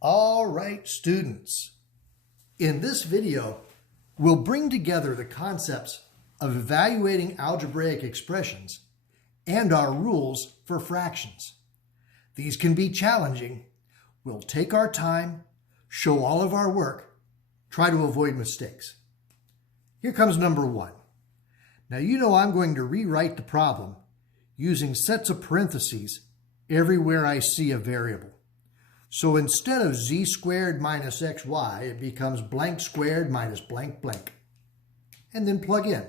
All right, students. In this video, we'll bring together the concepts of evaluating algebraic expressions and our rules for fractions. These can be challenging. We'll take our time, show all of our work, try to avoid mistakes. Here comes number one. Now you know I'm going to rewrite the problem using sets of parentheses everywhere I see a variable. So instead of z squared minus xy, it becomes blank squared minus blank blank. And then plug in.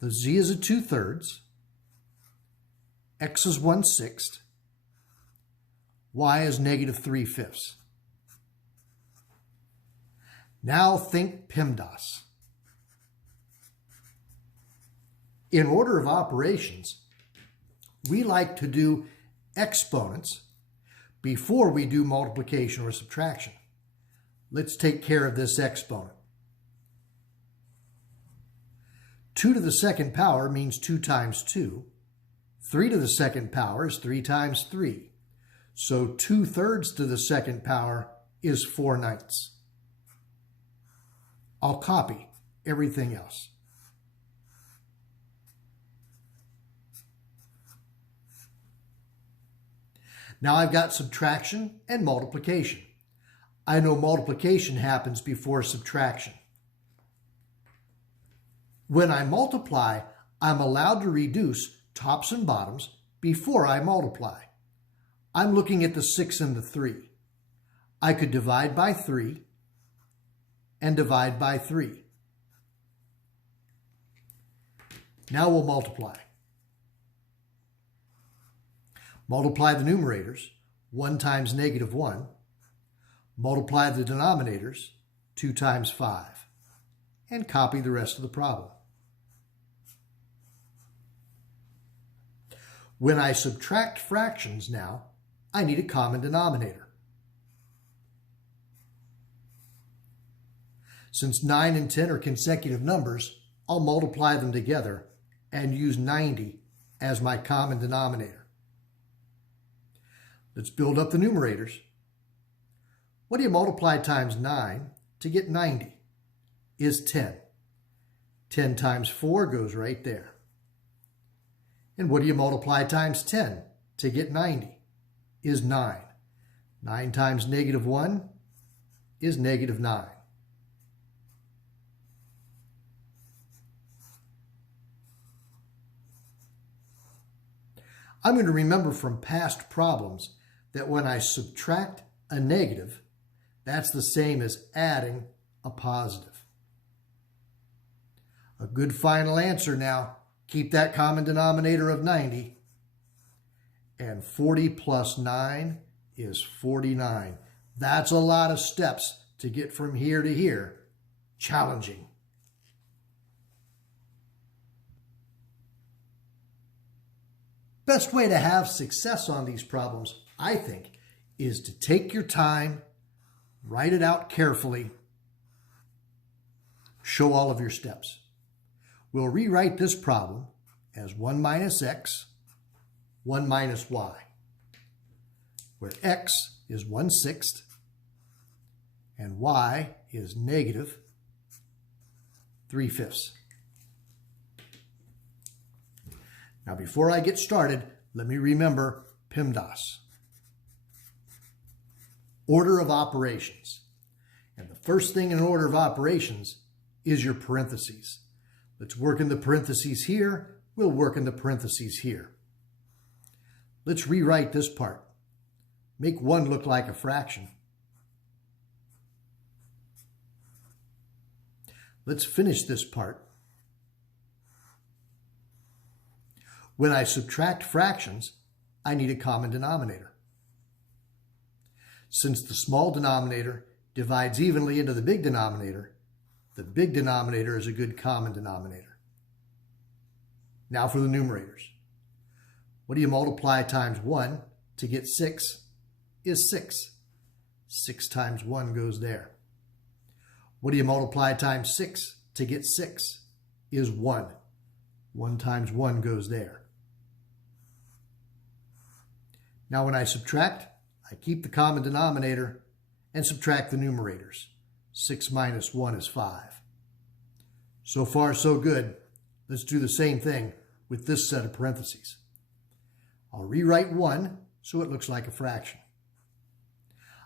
The z is a 2/3, x is 1/6, y is negative 3/5. Now think PEMDAS. In order of operations, we like to do exponents before we do multiplication or subtraction. Let's take care of this exponent. 2 to the second power means 2 times 2. 3 to the second power is 3 times 3. So 2/3 to the second power is 4/9. I'll copy everything else. Now I've got subtraction and multiplication. I know multiplication happens before subtraction. When I multiply, I'm allowed to reduce tops and bottoms before I multiply. I'm looking at the 6 and the 3. I could divide by 3 and divide by 3. Now we'll multiply. Multiply the numerators, 1 times negative 1. Multiply the denominators, 2 times 5. And copy the rest of the problem. When I subtract fractions now, I need a common denominator. Since 9 and 10 are consecutive numbers, I'll multiply them together and use 90 as my common denominator. Let's build up the numerators. What do you multiply times 9 to get 90? Is 10. 10 times 4 goes right there. And what do you multiply times 10 to get 90? Is 9. 9 times negative 1 is negative 9. I'm going to remember from past problems that when I subtract a negative, that's the same as adding a positive. A good final answer now. Keep that common denominator of 90. And 40 plus 9 is 49. That's a lot of steps to get from here to here. Challenging. Best way to have success on these problems, I think, is to take your time, write it out carefully, show all of your steps. We'll rewrite this problem as 1 minus x, 1 minus y, where x is 1/6 and y is negative 3/5. Now, before I get started, let me remember PEMDAS. Order of operations. And the first thing in order of operations is your parentheses. Let's work in the parentheses here. We'll work in the parentheses here. Let's rewrite this part. Make 1 look like a fraction. Let's finish this part. When I subtract fractions, I need a common denominator. Since the small denominator divides evenly into the big denominator is a good common denominator. Now for the numerators. What do you multiply times 1 to get 6? Is 6. 6 times 1 goes there. What do you multiply times 6 to get 6? Is 1. 1 times 1 goes there. Now when I subtract, I keep the common denominator and subtract the numerators. 6 minus 1 is 5. So far, so good. Let's do the same thing with this set of parentheses. I'll rewrite 1 so it looks like a fraction.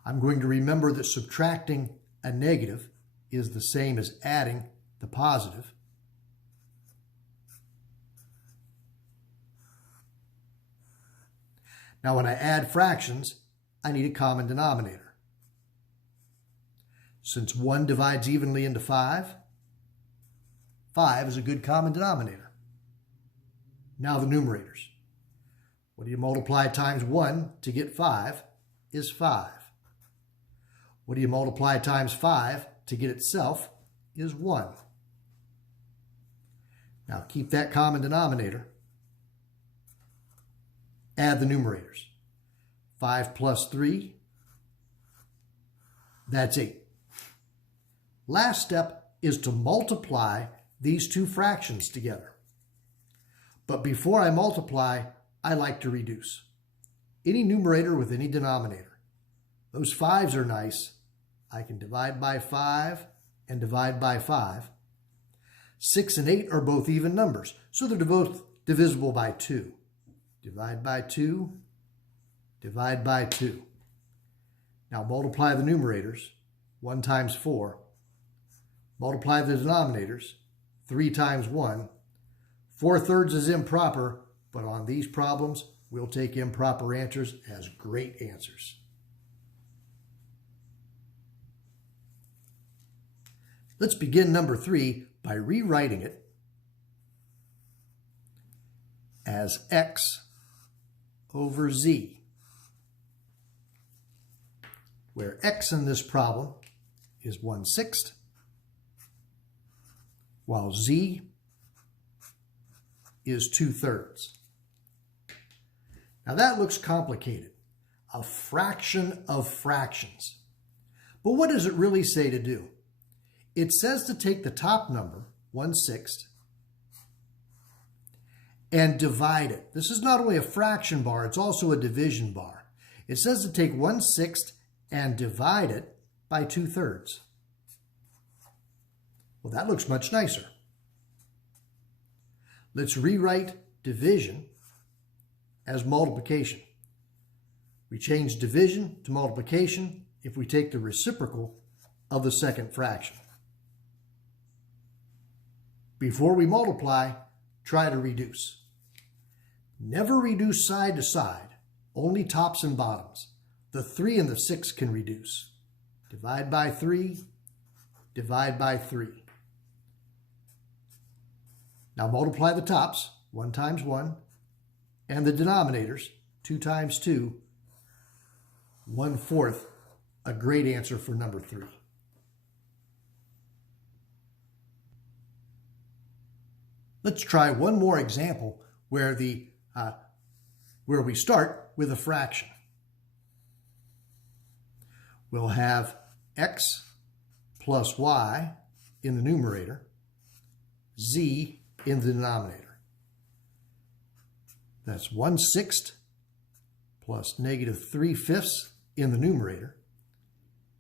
I'm going to remember that subtracting a negative is the same as adding the positive. Now, when I add fractions, I need a common denominator. Since 1 divides evenly into 5, 5 is a good common denominator. Now the numerators. What do you multiply times 1 to get 5 is 5. What do you multiply times 5 to get itself is 1. Now keep that common denominator. Add the numerators. 5 plus 3, that's 8. Last step is to multiply these two fractions together. But before I multiply, I like to reduce. Any numerator with any denominator. Those 5s are nice. I can divide by 5 and divide by 5. 6 and 8 are both even numbers, so they're both divisible by 2. Divide by 2, divide by 2. Now multiply the numerators, 1 times 4. Multiply the denominators, 3 times 1. 4/3 is improper, but on these problems, we'll take improper answers as great answers. Let's begin number 3 by rewriting it as x over z, where x in this problem is 1/6, while z is 2/3. Now that looks complicated, a fraction of fractions. But what does it really say to do? It says to take the top number, 1/6, and divide it. This is not only a fraction bar, it's also a division bar. It says to take 1/6 and divide it by 2/3. Well, that looks much nicer. Let's rewrite division as multiplication. We change division to multiplication if we take the reciprocal of the second fraction. Before we multiply, try to reduce. Never reduce side to side, only tops and bottoms. The 3 and the 6 can reduce. Divide by 3, divide by 3. Now multiply the tops, 1 times 1, and the denominators, 2 times 2, 1/4, a great answer for number 3. Let's try one more example where we start with a fraction. We'll have x plus y in the numerator, z in the denominator. That's 1/6 plus -3/5 in the numerator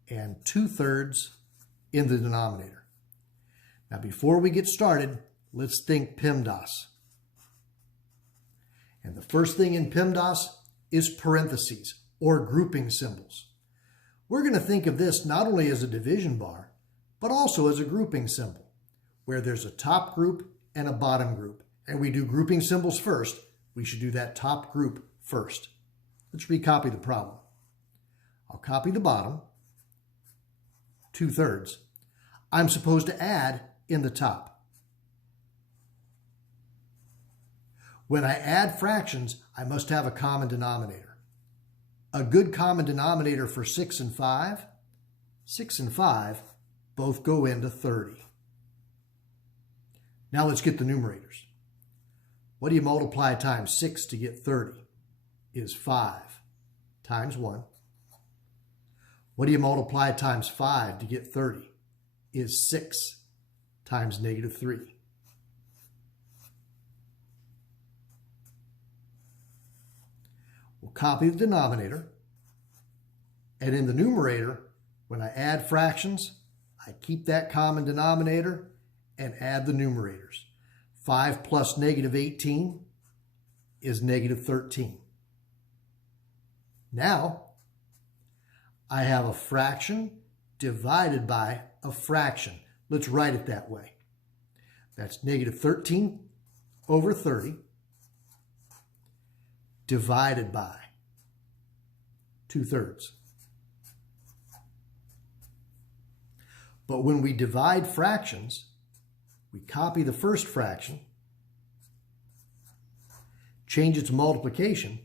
and 2/3 in the denominator. Now before we get started, let's think PEMDAS. And the first thing in PEMDAS is parentheses or grouping symbols. We're going to think of this not only as a division bar, but also as a grouping symbol, where there's a top group and a bottom group. And we do grouping symbols first. We should do that top group first. Let's recopy the problem. I'll copy the bottom, 2/3. I'm supposed to add in the top. When I add fractions, I must have a common denominator. A good common denominator for 6 and 5, 6 and 5 both go into 30. Now let's get the numerators. What do you multiply times 6 to get 30? Is 5 times 1. What do you multiply times 5 to get 30? Is 6 times -3. We'll copy the denominator And in the numerator, when I add fractions, I keep that common denominator and add the numerators. 5 plus negative 18 is negative 13. Now, I have a fraction divided by a fraction. Let's write it that way. That's negative 13 over 30 divided by 2/3. But when we divide fractions, we copy the first fraction, change its multiplication,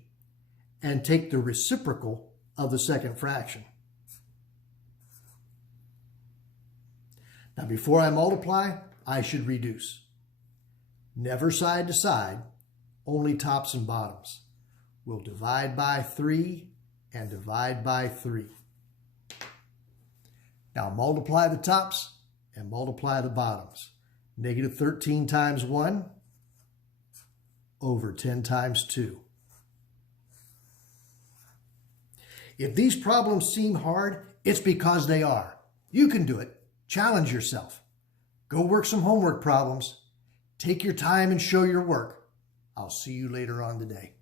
and take the reciprocal of the second fraction. Now, before I multiply, I should reduce. Never side to side, only tops and bottoms. We'll divide by 3 and divide by 3. Now multiply the tops and multiply the bottoms. Negative 13 times 1 over 10 times 2. If these problems seem hard, it's because they are. You can do it. Challenge yourself. Go work some homework problems. Take your time and show your work. I'll see you later on today.